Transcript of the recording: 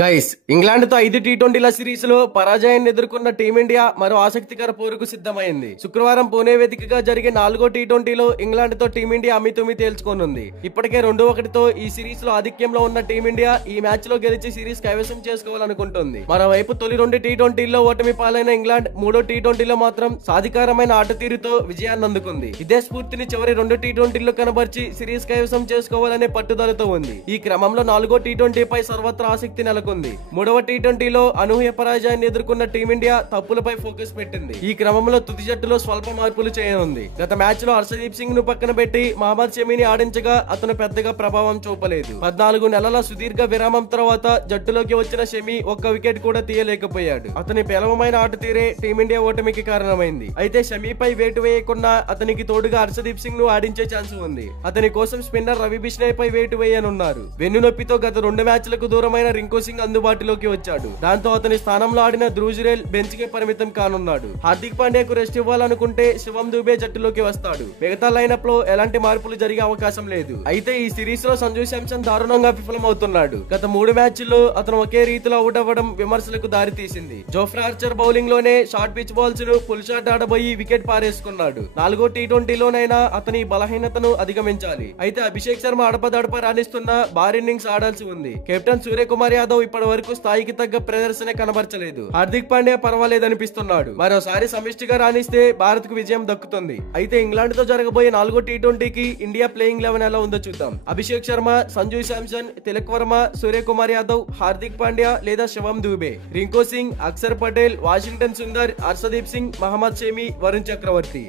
Guys, England తో 5 టీ20ల series లో పరాజయాన్ని ఎదుర్కొన్న టీమిండియా మరో ఆసక్తికర పోరుకు సిద్ధమైంది. శుక్రవారం పూణే వేదికగా జరిగే 4వ టీ20లో ఇంగ్లాండ్ తో టీమిండియా అమితుమి తేల్చుకోనుంది. ఇప్పటికే 2-1తో ఈ సిరీస్ లో ఆధిక్యంలో ఉన్న టీమిండియా ఈ మ్యాచ్ లో గెలిచి సిరీస్ కైవసం చేసుకోవాలనుకుంటుంది. మరోవైపు తొలి 2 టీ20ల్లో ఓటమి పాలైన ఇంగ్లాండ్ 3వ టీ20లో మాత్రం సాధికారమైన ఆట తీరుతో విజయాన్ని అందుకుంది. ఇదే స్ఫూర్తిని చివరి 2 టీ20ల్లో కనబర్చి సిరీస్ కైవసం చేసుకోవాలనే పట్టుదలతో ఉంది. ఈ క్రమంలో 4వ టీ20పై సర్వత్రా ఆసక్తి నెలకొంది. 3వ టీ20లో అనూహ్య పరాజయాన్ని ఎదుర్కొన్న టీమిండియా తప్పులపై ఫోకస్ పెట్టింది. ఈ క్రమంలో తుది జట్టులో స్వల్ప మార్పులు చేయనుంది. గత మ్యాచ్ లో హర్షదీప్ సింగ్ ను పక్కన పెట్టి మహమ్మద్ షమీని ఆడించగా అతను పెద్దగా ప్రభావం చూపలేదు. 14 నెలల సుదీర్ఘ విరామం తర్వాత జట్టులోకి వచ్చిన షమీ ఒక్క వికెట్ కూడా తీయలేకపోయాడు. అతని పేలవమైన ఆట తీరే టీమిండియా ఓటమికి కారణమైంది. అయితే షమీపై వేటు వేయకుండా అతనికి తోడుగా హర్షదీప్ సింగ్ ను ఆడించే ఛాన్స్ ఉంది. అతని కోసం స్పిన్నర్ రవి బిష్నాయ్ పై వేటు వేయనున్నారు. వెన్నునొప్పితో గత 2 మ్యాచ్లకు దూరమైన రింకు సింగ్ అందుబాటులోకి వచ్చాడు. దాంతో అతని స్థానంలో ఆడిన ధ్రువ్ జురేల్ బెంచ్ కి పరిమితం కానున్నాడు. హార్దిక్ పాండ్యాకు రెస్ట్ ఇవ్వాలనుకుంటే శివం దూబే జట్టులోకి వస్తాడు. మిగతా లైనప్ లో ఎలాంటి మార్పులు జరిగే అవకాశం లేదు. అయితే ఈ సిరీస్ లో సంజు శాంసన్ దారుణంగా విఫలమవుతున్నాడు. గత 3 మ్యాచ్ల్లో అతను ఒకే రీతిలో అవుట్ అవ్వడం విమర్శలకు దారితీసింది. జోఫ్రా ఆర్చర్ బౌలింగ్ లోనే షార్ట్ పిచ్ బాల్స్ ను ఫుల్ షాట్ ఆడబోయి వికెట్ పారేసుకున్నాడు. 4వ టీ20లోనైనా అతని బలహీనతను అధిగమించాలి. అయితే అభిషేక్ శర్మ అడపదడప రాణిస్తున్న భారీ ఇన్నింగ్స్ ఆడాల్సి ఉంది. కెప్టెన్ సూర్యకుమార్ యాదవ్ ఇప్పటి వరకు స్థాయికి తగ్గ ప్రదర్శన కనబరచలేదు. హార్దిక్ పాండ్యా పర్వాలేదనిపిస్తున్నాడు. మరోసారి సమిష్టిగా రాణిస్తే భారత్ కు విజయం దక్కుతుంది. అయితే ఇంగ్లాండ్ తో జరగబోయే 4వ టీ20కి ఇండియా ప్లేయింగ్ 11 ఎలా ఉందో చూద్దాం. అభిషేక్ శర్మ, సంజు శాంసన్, తిలక్ వర్మ, సూర్యకుమార్ యాదవ్, హార్దిక్ పాండ్యా లేదా శివం దూబే, రింకు సింగ్, అక్షర్ పటేల్, వాషింగ్టన్ సుందర్, హర్షదీప్ సింగ్, మహమ్మద్ షమీ, వరుణ్ చక్రవర్తి.